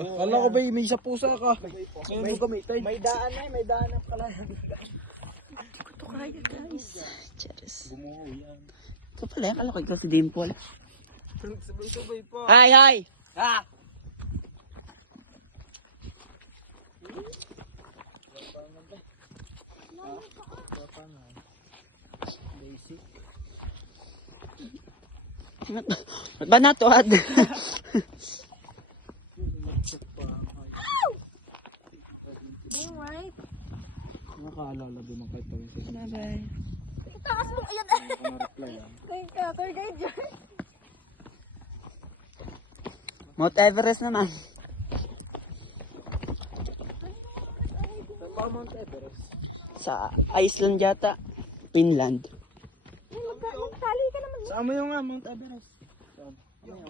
Kala ko ba may sa pusa ka? May gamitin. May daan na, may daan na pala. Hindi ko to kaya guys. Cheers. Bumuho yan. Ito pala, akala ko ikaw si Dimple. Sabay-sabay pa. Hi, hi! Ha! Basic. Ba't ba natuad? Alright. Nakaalala din ang kahit tawin sa Bye-bye. Takas mo, ayan. reply yan. Thank you, tour guide dyan. Mount Everest naman. Pa Mount Everest. Sa Iceland yata. Finland. Magtali ka naman. Saan mo yung Mount Everest? Saan? Yan.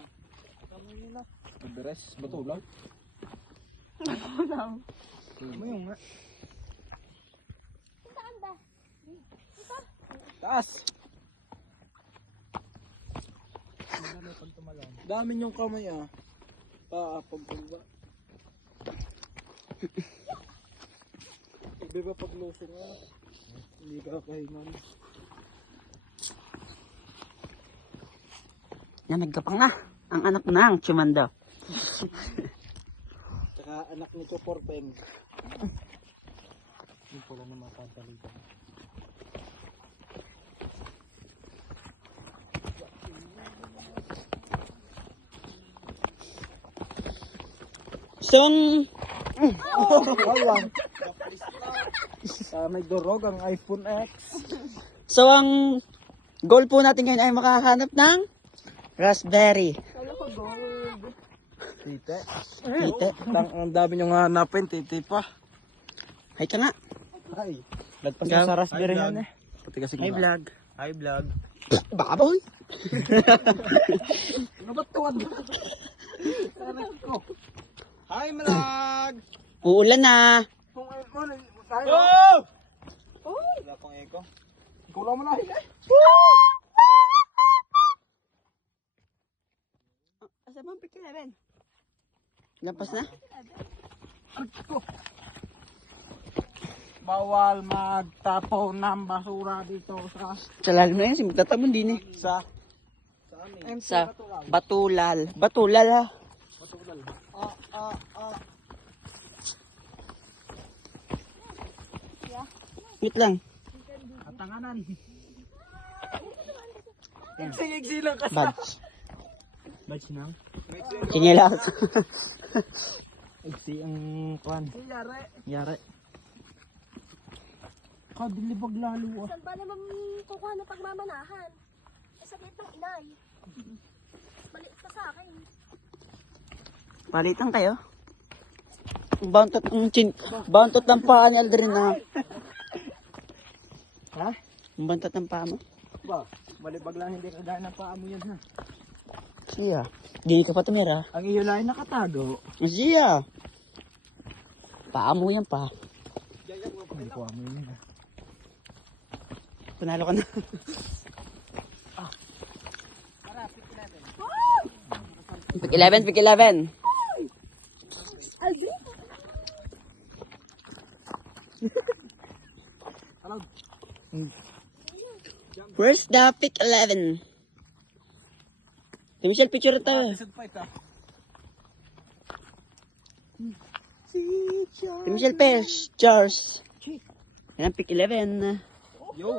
Saan mo yun Everest? Batulang? Saan Saan mo yung ba? Taas! Dami yung kamay pagpagba. Ibi ba paglusong hindi ka kahingan. Namig ka pa nga. Ang anak na ang Chumando. Tsaka anak ni Choporpeng. Yung pala na mapantalitan. So, ang... Walang. May durog ang iPhone X. So, ang goal po natin ngayon ay makahanap ng raspberry. Kala ko gold. Tite. Tite. Ang dami niyong hanapin, tite pa. Hay ka nga. Ay. Ikaw? Sa raspberry yan Pati kasi Hi vlog. Hi vlog. Baboy. Ano ba tuwad? Hi vlog. Uulan na. Oh! Wala pang echo. Ikaw lang mo na Asa bang pick 11? Lampas na? Bawal magtapo ng basura dito sa Sa lalo na yun, magtatamon din eh. sa Sa Batulal. Batulal ha. Wait lang. Katanganan. Igsi lang kasi. Badge. Badge nang? Kinilaw. Igsi ang kwan. Yari. Yari. Kadilibag lalo Saan ba naman kukuha ng pagmamanahan? Sa liit ng inay. Maliit ka sa akin. Palitan kayo. Bountot ng paa ni Aldrin na. Ha? Ang bantot ng paa mo. Ba, malibag lang hindi kagaya ng paa mo yan ha. Siya. Di ka pa tumira. Ang iyo lang ay nakatago. Siya. Paa mo yan pa. Ang paa mo yun ha. Panalo ka na. Pick 11, pick 11. Aldrin? Where's the pick 11? Si Michelle, picture tayo. Isag pa ito. Si Michelle Pesh, Charles. Yan ang pick 11.